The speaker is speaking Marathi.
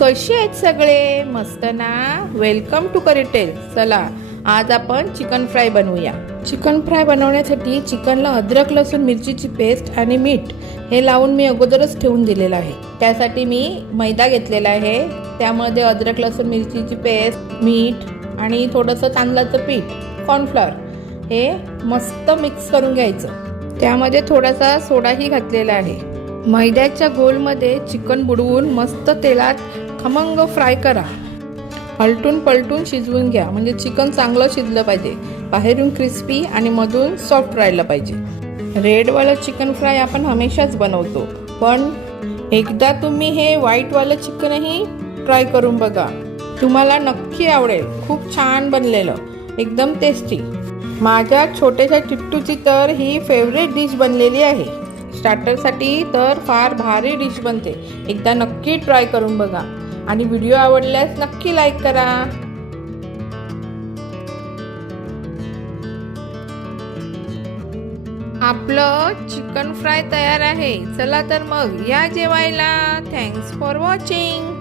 कसे आहेत सगळे? मस्त ना? वेलकम टू करिटेल. चला आज आपण चिकन फ्राय बनवूया. चिकन फ्राय बनवण्यासाठी चिकनला अद्रक लसूण मिरचीची पेस्ट आणि मीठ हे लावून मी अगोदरच ठेवून दिलेलं आहे. त्यासाठी मी मैदा घेतलेला आहे. त्यामध्ये अद्रक लसूण मिरचीची पेस्ट, मीठ आणि थोडंसं तांदळाचं पीठ, कॉर्नफ्लॉवर हे मस्त मिक्स करून घ्यायचं. त्यामध्ये थोडासा सोडाही घातलेला आहे. मैद्याच्या गोलमध्ये चिकन बुडवून मस्त तेलात खमंग फ्राय करा. आलटून पलटून शिजवून घ्या, म्हणजे चिकन चांगलं शिजलं पाहिजे. बाहेरून क्रिस्पी आणि मधून सॉफ्ट राहिलं पाहिजे. रेडवालं चिकन फ्राय आपण हमेशाच बनवतो, पण एकदा तुम्ही हे व्हाईटवालं चिकनही ट्राय करून बघा. तुम्हाला नक्की आवडेल. खूप छान बनलेलं, एकदम टेस्टी. माझ्या छोट्याशा टिट्टूची तर ही फेवरेट डिश बनलेली आहे. स्टार्टरसाठी तर फार भारी डिश बनते. एकदा नक्की ट्राय करून बघा आणि व्हिडिओ आवडल्यास नक्की लाईक करा. आपलं चिकन फ्राय तयार आहे. चला तर मग या जेवायला. Thanks for watching.